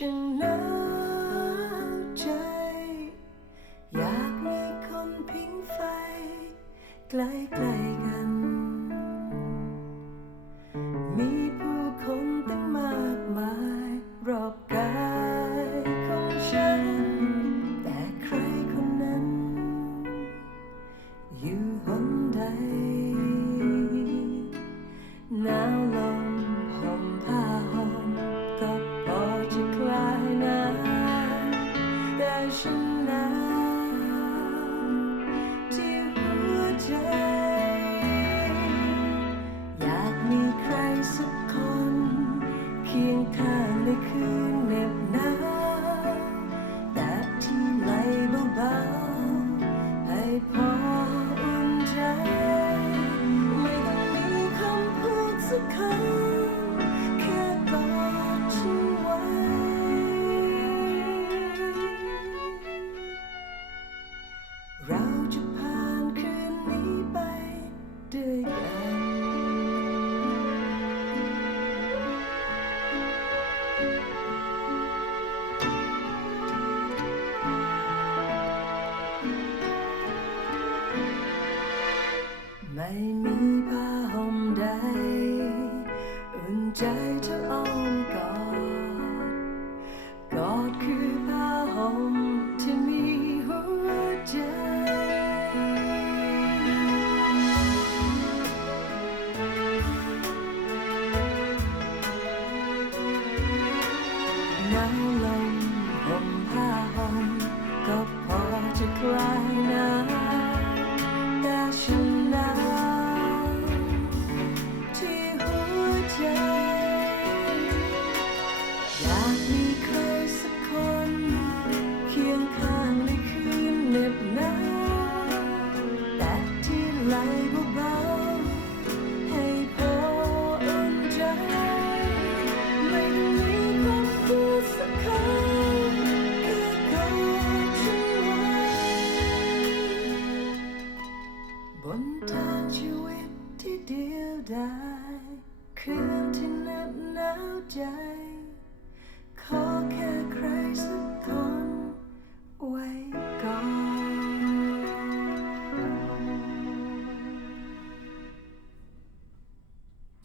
ฉันหนาวใจ อยากมีคนพิงไฟ ใกล้ใกล้กัน มีผู้คนตั้งมากมายรอบกายของฉัน แต่ใครคนนั้น อยู่หนใด ไว้เราจะผ่านคืนนี้ไปด้วยกันไม่มี ใจเธออ้อมกอดกอดคือผ้าห่มที่มีหัวใจน้ำลมห่มผ้าห่มก็พอจะคลายหนาว นทางชีวิตที่เดียวดายคืนที่นับหนาวใจ